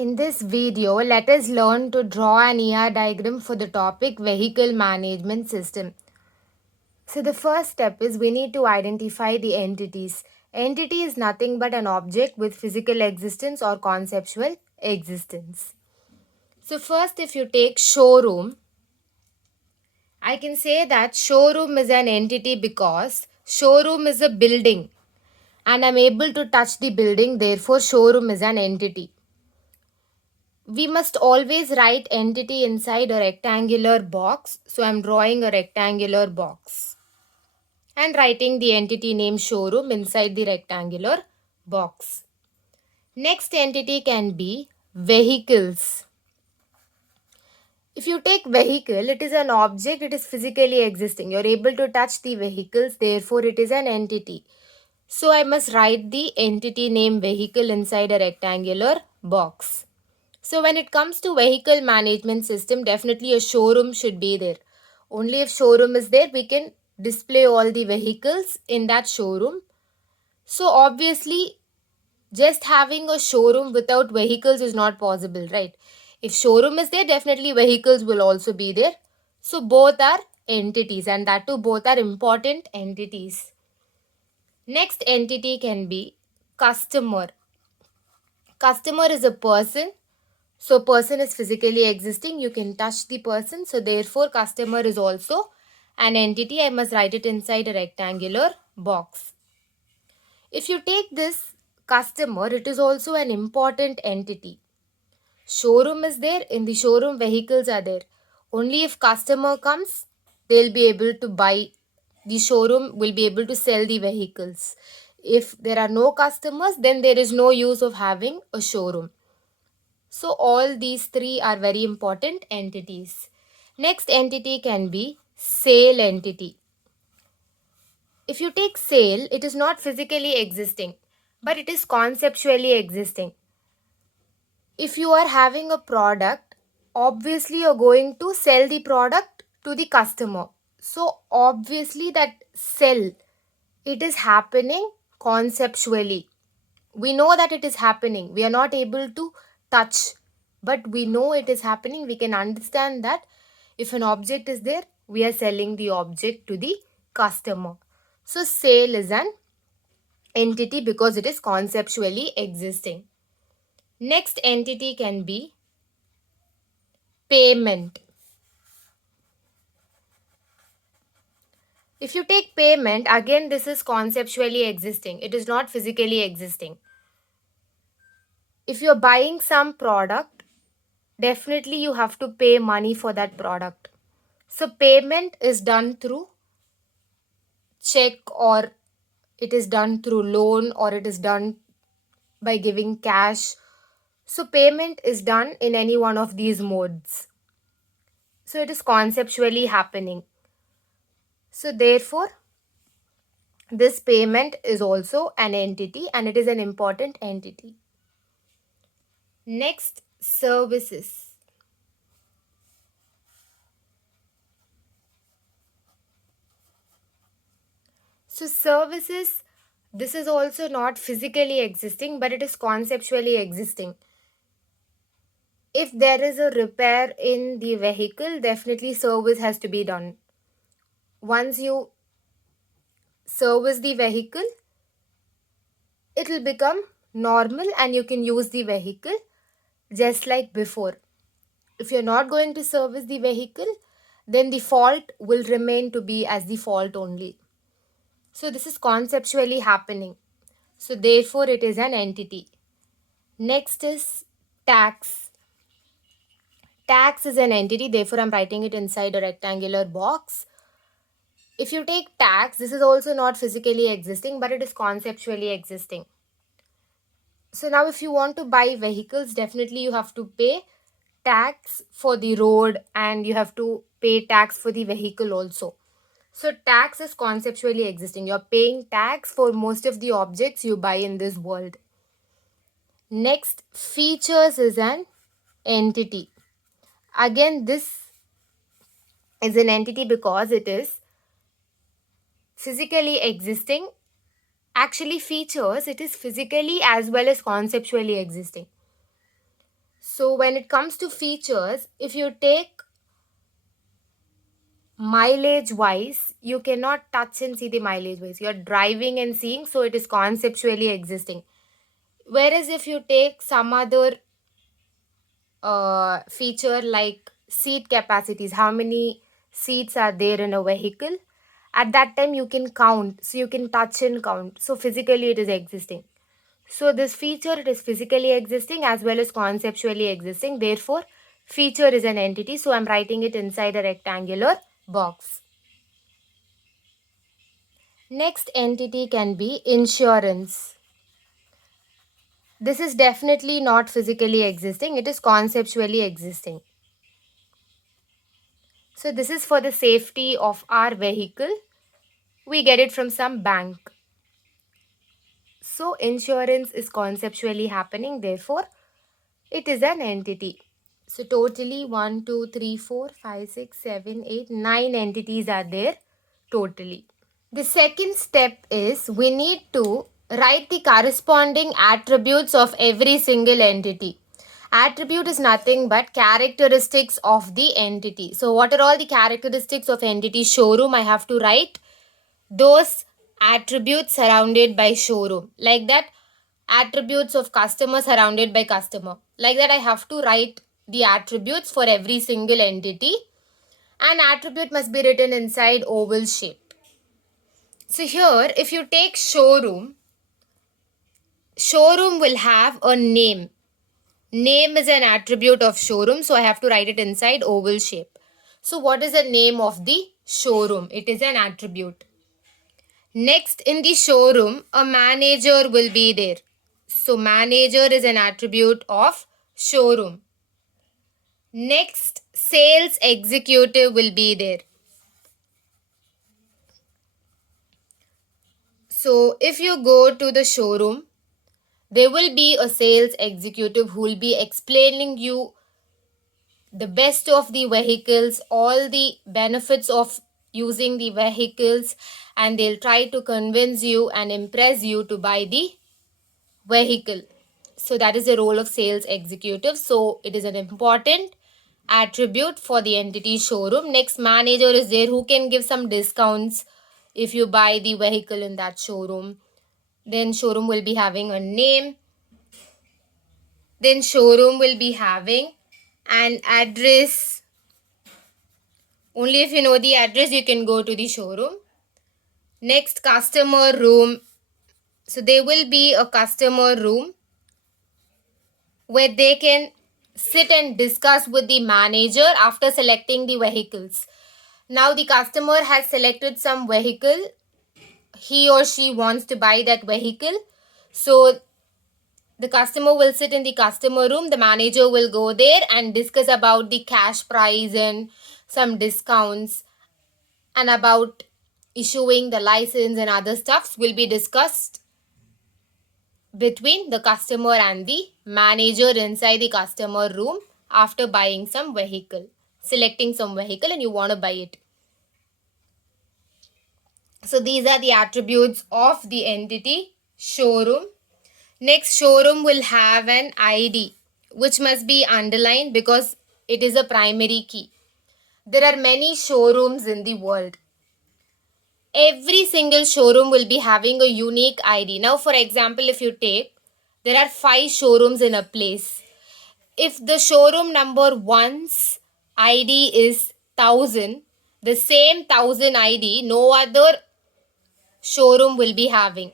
In this video, let us learn to draw an ER diagram for the topic Vehicle Management System. So the first step is we need to identify the entities. Entity is nothing but an object with physical existence or conceptual existence. So first, if you take showroom, I can say that showroom is an entity because showroom is a building and I'm able to touch the building, therefore showroom is an entity. We must always write entity inside a rectangular box. So I'm drawing a rectangular box and writing the entity name showroom inside the rectangular box. Next entity can be vehicles. If you take vehicle, it is an object, it is physically existing. You're able to touch the vehicles, therefore it is an entity. So I must write the entity name vehicle inside a rectangular box. So when it comes to vehicle management system, definitely a showroom should be there. Only if showroom is there, we can display all the vehicles in that showroom. So obviously, just having a showroom without vehicles is not possible, right? If showroom is there, definitely vehicles will also be there. So both are entities, and that too both are important entities. Next entity can be customer. Customer is a person. So person is physically existing. You can touch the person. So therefore customer is also an entity. I must write it inside a rectangular box. If you take this customer, it is also an important entity. Showroom is there. In the showroom, vehicles are there. Only if customer comes, they'll be able to buy. The showroom will be able to sell the vehicles. If there are no customers, then there is no use of having a showroom. So all these three are very important entities. Next entity can be sale entity. If you take sale, it is not physically existing, but it is conceptually existing. If you are having a product, obviously you're going to sell the product to the customer. So obviously that sell, it is happening conceptually. We know that it is happening. We are not able to touch, but we know it is happening. We can understand that if an object is there, we are selling the object to the customer. So sale is an entity because it is conceptually existing. Next entity can be payment. If you take payment, again this is conceptually existing. It is not physically existing. If you're buying some product, definitely you have to pay money for that product. So payment is done through check, or it is done through loan, or it is done by giving cash. So payment is done in any one of these modes. So it is conceptually happening. So therefore, this payment is also an entity and it is an important entity. Next, services. So services, this is also not physically existing, but it is conceptually existing. If there is a repair in the vehicle, definitely service has to be done. Once you service the vehicle, it will become normal and you can use the vehicle just like before. If you're not going to service the vehicle, then the fault will remain to be as the fault only. So this is conceptually happening. So therefore it is an entity. Next is tax. Tax is an entity, therefore I'm writing it inside a rectangular box. If you take tax, this is also not physically existing, but it is conceptually existing. So now if you want to buy vehicles, definitely you have to pay tax for the road and you have to pay tax for the vehicle also. So tax is conceptually existing. You're paying tax for most of the objects you buy in this world. Next, features is an entity. Again, this is an entity because it is physically existing. Actually, features, it is physically as well as conceptually existing. So when it comes to features, if you take mileage wise, you cannot touch and see the mileage wise. You're driving and seeing, so it is conceptually existing. Whereas if you take some other feature like seat capacities, how many seats are there in a vehicle, at that time you can count, so you can touch and count, so physically it is existing. So this feature, it is physically existing as well as conceptually existing, therefore feature is an entity, so I'm writing it inside a rectangular box. Next entity can be insurance. This is definitely not physically existing, it is conceptually existing. So this is for the safety of our vehicle. We get it from some bank. So insurance is conceptually happening, therefore it is an entity. So totally 1, 2, 3, 4, 5, 6, 7, 8, 9 entities are there totally. The second step is we need to write the corresponding attributes of every single entity. Attribute is nothing but characteristics of the entity. So what are all the characteristics of entity showroom? I have to write those attributes surrounded by showroom. Like that, attributes of customer surrounded by customer. Like that, I have to write the attributes for every single entity. An attribute must be written inside oval shape. So here, if you take showroom, showroom will have a name. Name is an attribute of showroom, so I have to write it inside oval shape. So what is the name of the showroom? It is an attribute. Next, in the showroom, a manager will be there. So manager is an attribute of showroom. Next, sales executive will be there. So if you go to the showroom, there will be a sales executive who will be explaining you the best of the vehicles, all the benefits of using the vehicles, and they'll try to convince you and impress you to buy the vehicle. So that is the role of sales executive. So it is an important attribute for the entity showroom. Next, manager is there who can give some discounts if you buy the vehicle in that showroom. Then showroom will be having a name. Then showroom will be having an address. Only if you know the address, you can go to the showroom. Next, customer room. So there will be a customer room where they can sit and discuss with the manager after selecting the vehicles. Now the customer has selected some vehicle. He or she wants to buy that vehicle. So the customer will sit in the customer room. The manager will go there and discuss about the cash price and some discounts, and about issuing the license and other stuffs will be discussed between the customer and the manager inside the customer room after buying some vehicle, selecting some vehicle and you want to buy it. So these are the attributes of the entity showroom. Next, showroom will have an ID which must be underlined because it is a primary key. There are many showrooms in the world. Every single showroom will be having a unique ID. Now, for example, if you take, there are 5 showrooms in a place. If the showroom number 1's ID is 1000, the same 1000 ID no other showroom will be having.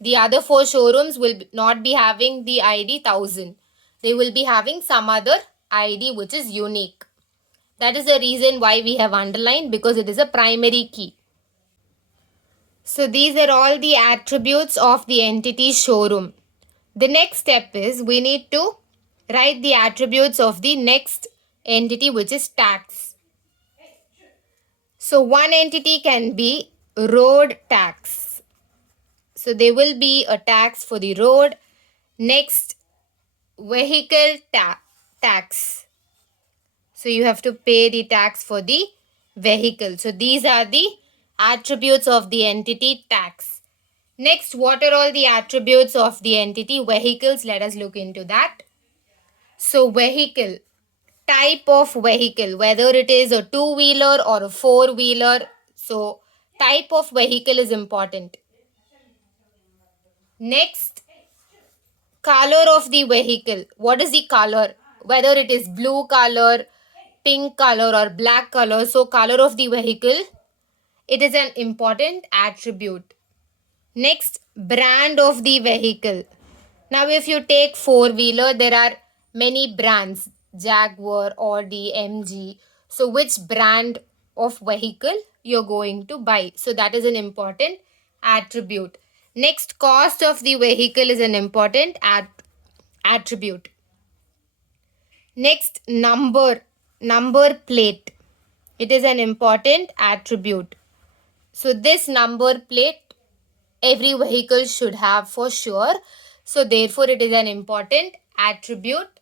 The other 4 showrooms will not be having the ID 1000. They will be having some other ID which is unique. That is the reason why we have underlined, because it is a primary key. So these are all the attributes of the entity showroom. The next step is we need to write the attributes of the next entity, which is tax. So one entity can be road tax. So there will be a tax for the road. Next, vehicle tax. So you have to pay the tax for the vehicle. So these are the attributes of the entity tax. Next, what are all the attributes of the entity vehicles? Let us look into that. So vehicle, type of vehicle, whether it is a two-wheeler or a four-wheeler. So type of vehicle is important. Next, color of the vehicle. What is the color? Whether it is blue color, pink color or black color. So color of the vehicle, it is an important attribute. Next, brand of the vehicle. Now if you take four-wheeler, there are many brands, Jaguar, Audi, MG. So which brand of vehicle you're going to buy? So that is an important attribute. Next, cost of the vehicle is an important attribute. Next, number plate. It is an important attribute. So this number plate every vehicle should have for sure. So therefore it is an important attribute.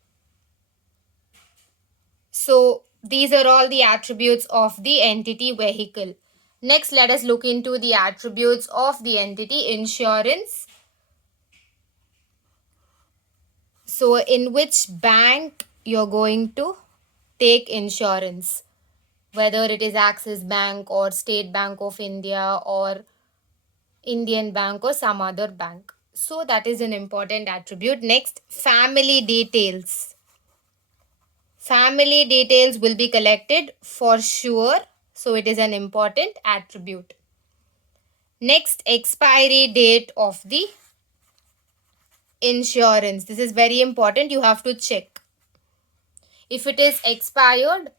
So these are all the attributes of the entity vehicle. Next, let us look into the attributes of the entity insurance. So in which bank you're going to take insurance, whether it is Axis Bank or State Bank of India or Indian Bank or some other bank. So that is an important attribute. Next, family details. Family details will be collected for sure. So it is an important attribute. Next, expiry date of the insurance. This is very important. You have to check. If it is expired,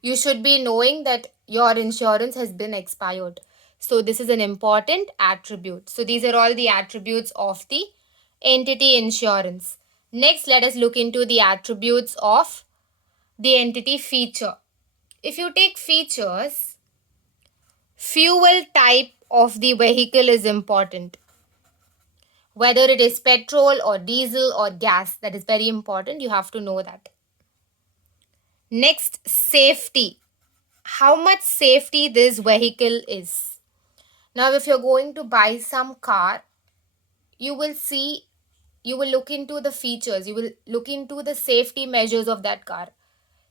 you should be knowing that your insurance has been expired. So this is an important attribute. So these are all the attributes of the entity insurance. Next, let us look into the attributes of the entity feature. If you take features, fuel type of the vehicle is important. Whether it is petrol or diesel or gas, that is very important. You have to know that. Next, safety. How much safety this vehicle is. Now, if you're going to buy some car, you will look into the features, you will look into the safety measures of that car.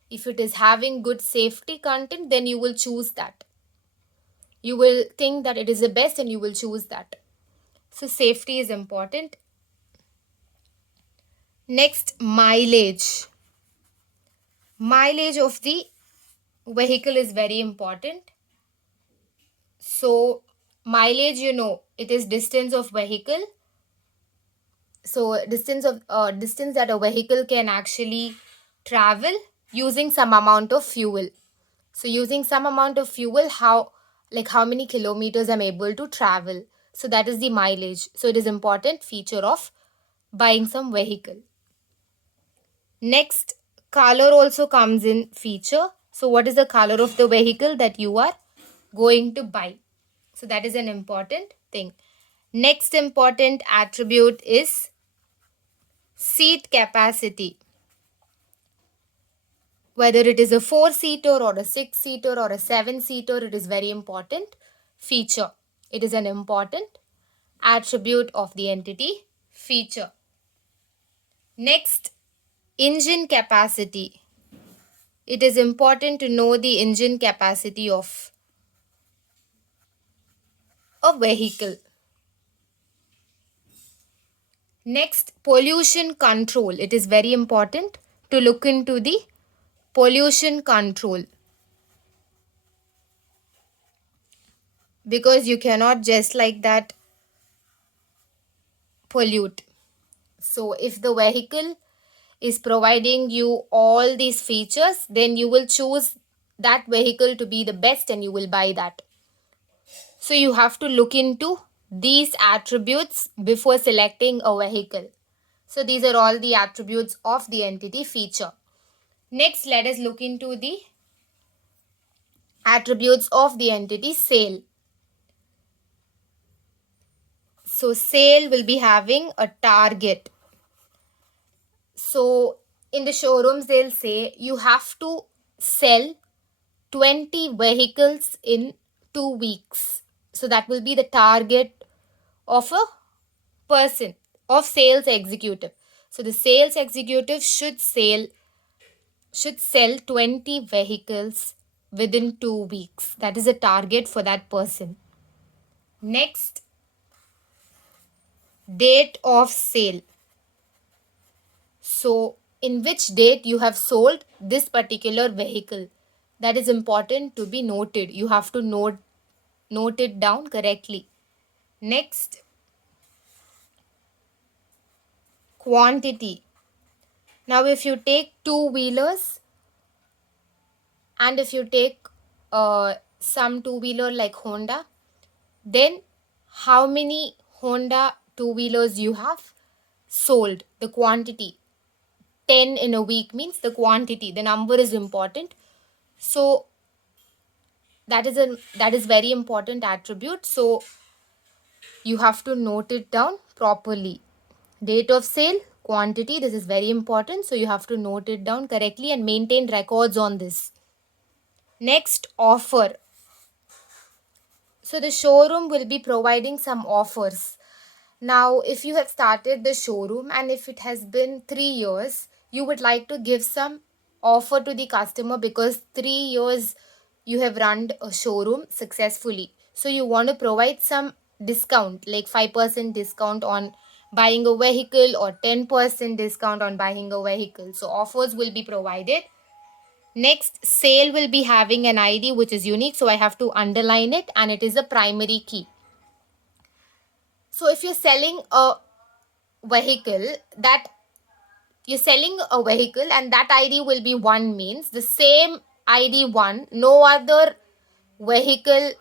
If it is having good safety content, then you will choose that. You will think that it is the best and you will choose that. So safety is important. Next, mileage. Mileage of the vehicle is very important. So mileage, it is distance of vehicle. So distance that a vehicle can actually travel using some amount of fuel. So using some amount of fuel, how many kilometers I'm able to travel. So that is the mileage. So it is important feature of buying some vehicle. Next, color also comes in feature. So what is the color of the vehicle that you are going to buy? So that is an important thing. Next important attribute is seat capacity. Whether it is a 4-seater or a 6-seater or a 7-seater, it is very important feature. It is an important attribute of the entity feature. Next, engine capacity. It is important to know the engine capacity of a vehicle. Next, pollution control. It is very important to look into the pollution control, because you cannot just like that pollute. So if the vehicle is providing you all these features, then you will choose that vehicle to be the best and you will buy that. So you have to look into these attributes before selecting a vehicle. So these are all the attributes of the entity feature. Next, let us look into the attributes of the entity sale. So sale will be having a target. So in the showrooms, they'll say you have to sell 20 vehicles in 2 weeks. So that will be the target of a person, of sales executive. So the sales executive should sell 20 vehicles within 2 weeks. That is a target for that person. Next, date of sale. So, in which date you have sold this particular vehicle. That is important to be noted. You have to note it down correctly. Next, quantity. Now, if you take two-wheelers and if you take some two-wheeler like Honda, then how many Honda two-wheelers you have sold, the quantity. 10 in a week means the quantity, the number is important. So that is very important attribute. So you have to note it down properly. Date of sale, quantity, this is very important. So you have to note it down correctly and maintain records on this. Next, offer. So the showroom will be providing some offers. Now, if you have started the showroom and if it has been 3 years, you would like to give some offer to the customer because 3 years you have run a showroom successfully. So you want to provide some discount like 5% discount on buying a vehicle or 10% discount on buying a vehicle. So offers will be provided. Next, sale will be having an ID which is unique. So I have to underline it and it is a primary key. So if you're selling a vehicle that you're selling a vehicle and that ID will be 1 means the same ID 1 no other vehicle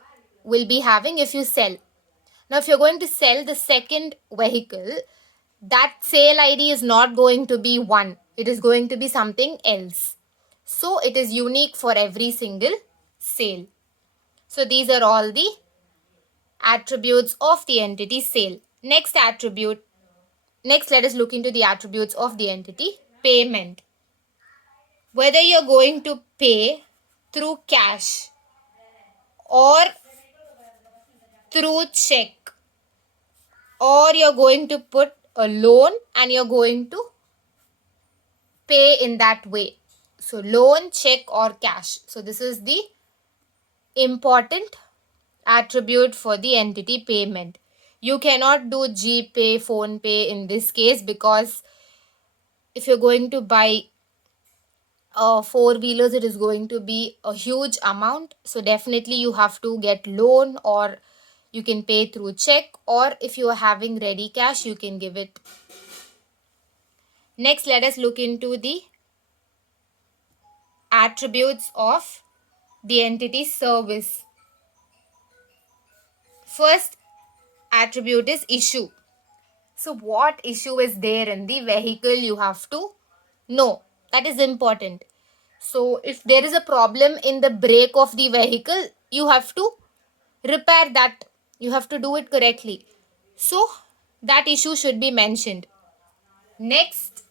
will be having if you sell. Now if you're going to sell the second vehicle, that sale ID is not going to be 1, it is going to be something else. So it is unique for every single sale. So these are all the attributes of the entity sale. Next, let us look into the attributes of the entity payment. Whether you're going to pay through cash or through check, or you're going to put a loan and you're going to pay in that way. So loan, check or cash. So this is the important attribute for the entity payment. You cannot do GPay, phone pay in this case because if you're going to buy four-wheelers, it is going to be a huge amount. So definitely you have to get loan or you can pay through check, or if you are having ready cash, you can give it. Next, let us look into the attributes of the entity service. First attribute is issue. So what issue is there in the vehicle you have to know. That is important. So if there is a problem in the brake of the vehicle, you have to repair that. You have to do it correctly. So that issue should be mentioned. Next,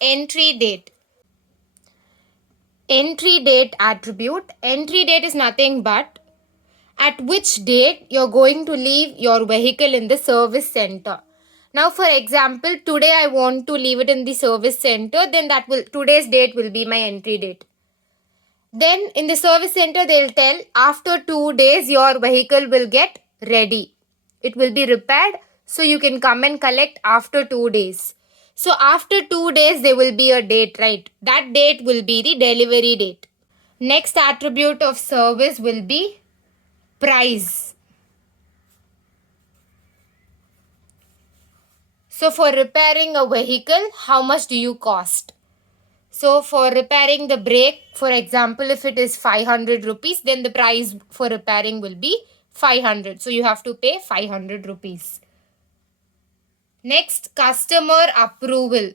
entry date. Entry date attribute. Entry date is nothing but at which date you're going to leave your vehicle in the service center. Now, for example, today I want to leave it in the service center, then today's date will be my entry date. Then in the service center, they'll tell after 2 days your vehicle will get ready. It will be repaired, so you can come and collect after 2 days. So after 2 days, there will be a date, right? That date will be the delivery date. Next attribute of service will be price. So for repairing a vehicle, how much do you cost? So for repairing the brake, for example, if it is 500 rupees, then the price for repairing will be 500. So you have to pay 500 rupees. Next, customer approval.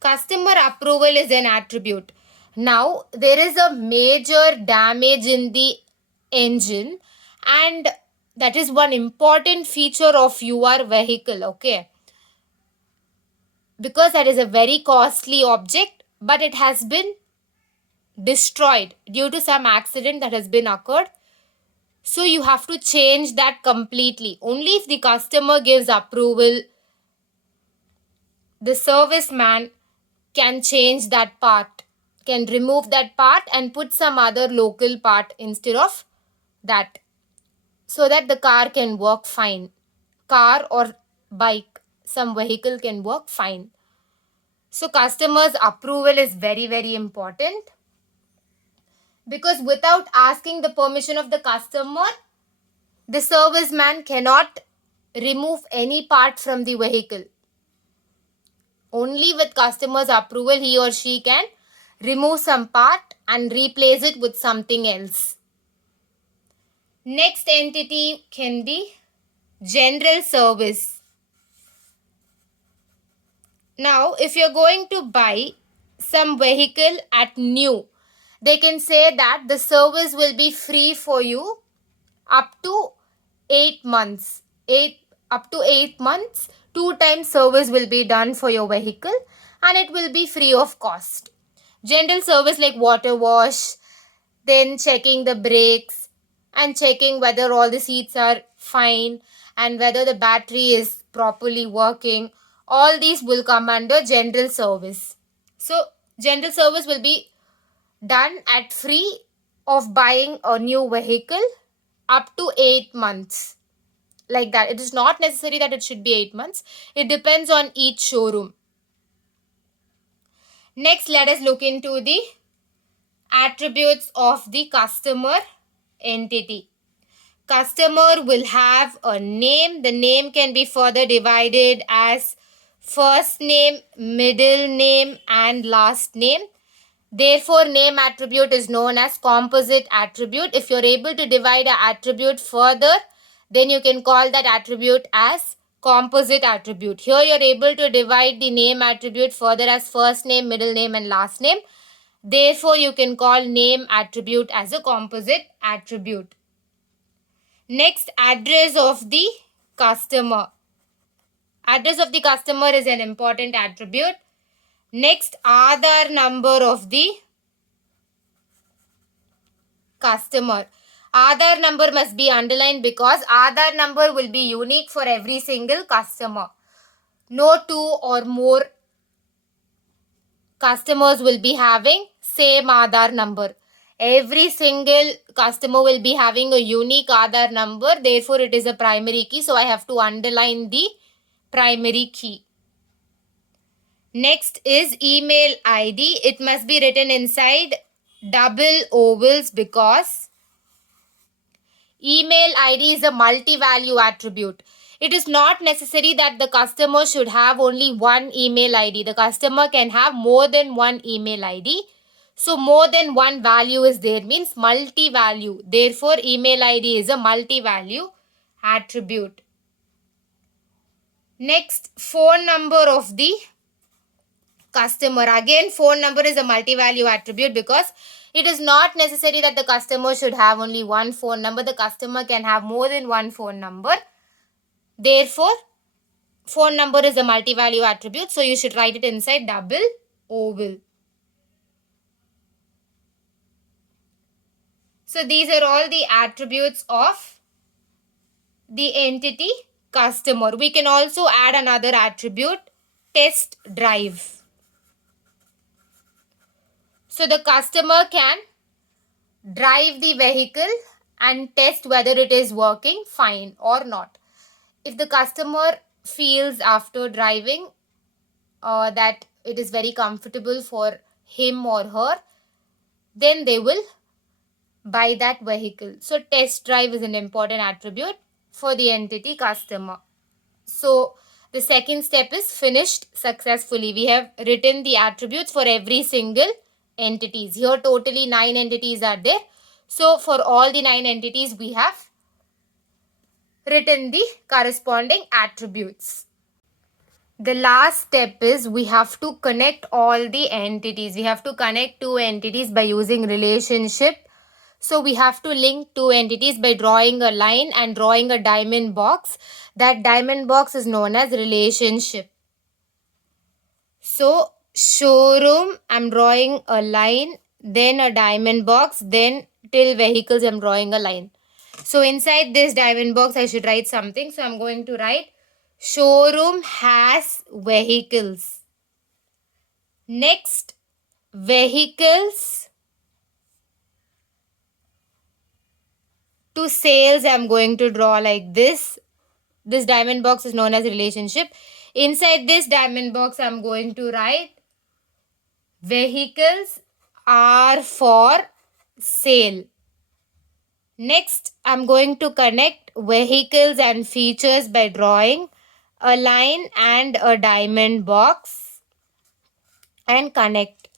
Customer approval is an attribute. Now, there is a major damage in the engine and that is one important feature of your vehicle, okay? Because that is a very costly object, but it has been destroyed due to some accident that has been occurred. So you have to change that completely. Only if the customer gives approval, the serviceman can change that part, can remove that part and put some other local part instead of that, so that the car can work fine. Car or bike, some vehicle can work fine. So customer's approval is very, very important, because without asking the permission of the customer, the serviceman cannot remove any part from the vehicle. Only with customer's approval, he or she can remove some part and replace it with something else. Next entity can be general service. Now, if you're going to buy some vehicle at new, they can say that the service will be free for you up to 8 months. Up to 8 months, 2 times service will be done for your vehicle and it will be free of cost. General service like water wash, then checking the brakes and checking whether all the seats are fine and whether the battery is properly working. All these will come under general service. So general service will be done at free of buying a new vehicle up to 8 months. Like that. It is not necessary that it should be 8 months. It depends on each showroom. Next, let us look into the attributes of the customer entity. Customer will have a name. The name can be further divided as first name, middle name and last name. Therefore, name attribute is known as composite attribute. If you're able to divide an attribute further, then you can call that attribute as composite attribute. Here you're able to divide the name attribute further as first name, middle name and last name. Therefore, you can call name attribute as a composite attribute. Next, address of the customer. Address of the customer is an important attribute. Next, Aadhaar number of the customer. Aadhaar number must be underlined because Aadhaar number will be unique for every single customer. No two or more customers will be having same Aadhaar number. Every single customer will be having a unique Aadhaar number. Therefore, it is a primary key. So, I have to underline the primary key. Next is email ID. It must be written inside double ovals because email ID is a multi-value attribute. It is not necessary that the customer should have only one email ID. The customer can have more than one email ID. So, more than one value is there means multi-value. Therefore, email ID is a multi-value attribute. Next, phone number of the customer. Again, phone number is a multi-value attribute because it is not necessary that the customer should have only one phone number. The customer can have more than one phone number. Therefore, phone number is a multi-value attribute. So, you should write it inside double oval. So, these are all the attributes of the entity customer. We can also add another attribute, test drive. So, the customer can drive the vehicle and test whether it is working fine or not. If the customer feels after driving that it is very comfortable for him or her, then they will buy that vehicle. So, test drive is an important attribute for the entity customer. So, the second step is finished successfully. We have written the attributes for every single entities. Here totally 9 entities are there. So, for all the 9 entities, we have written the corresponding attributes. The last step is we have to connect all the entities. We have to connect two entities by using relationship. So, we have to link two entities by drawing a line and drawing a diamond box. That diamond box is known as relationship. So, showroom, I'm drawing a line, then a diamond box, then till vehicles, I'm drawing a line. So inside this diamond box, I should write something. So I'm going to write showroom has vehicles. Next, vehicles to sales, I'm going to draw like this. This diamond box is known as relationship. Inside this diamond box, I'm going to write vehicles are for sale. Next, I'm going to connect vehicles and features by drawing a line and a diamond box and connect.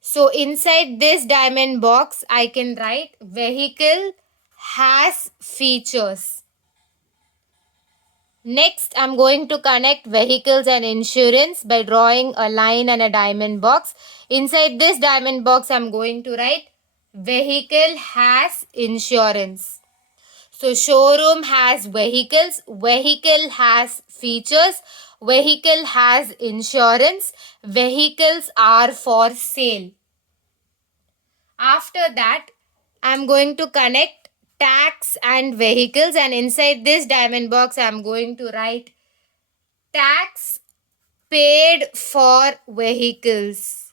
So inside this diamond box, I can write vehicle has features. Next, I'm going to connect vehicles and insurance by drawing a line and a diamond box. Inside this diamond box, I'm going to write vehicle has insurance. So showroom has vehicles, vehicle has features, vehicle has insurance, vehicles are for sale. After that, I'm going to connect tax and vehicles, and inside this diamond box, I'm going to write tax paid for vehicles.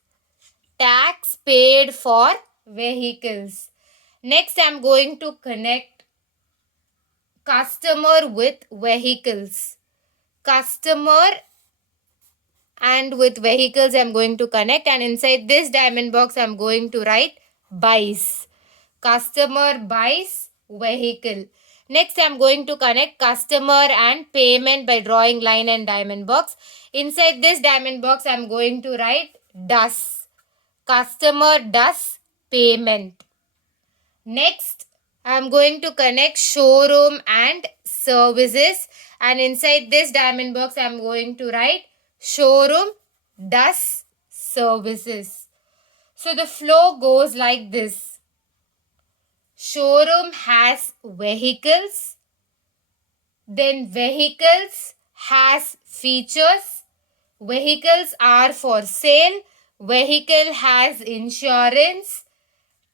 Tax paid for vehicles. Next, I'm going to connect customer with vehicles. Customer and with vehicles I'm going to connect, and inside this diamond box I'm going to write buys. Customer buys vehicle. Next I'm going to connect customer and payment by drawing line and diamond box. Inside this diamond box I'm going to write does. Customer does payment. Next, I'm going to connect showroom and services, and inside this diamond box I'm going to write showroom does services. So the flow goes like this. Showroom has vehicles, then vehicles has features, vehicles are for sale, vehicle has insurance,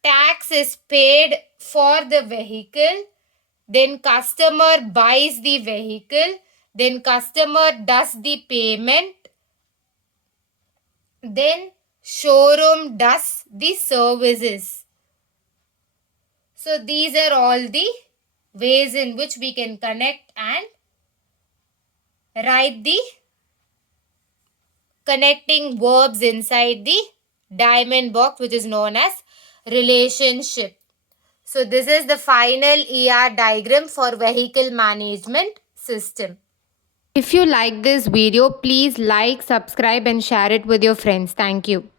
tax is paid for the vehicle, then customer buys the vehicle, then customer does the payment, then showroom does the services. So these are all the ways in which we can connect and write the connecting verbs inside the diamond box, which is known as relationship. So this is the final ER diagram for vehicle management system. If you like this video, please like, subscribe and share it with your friends. Thank you.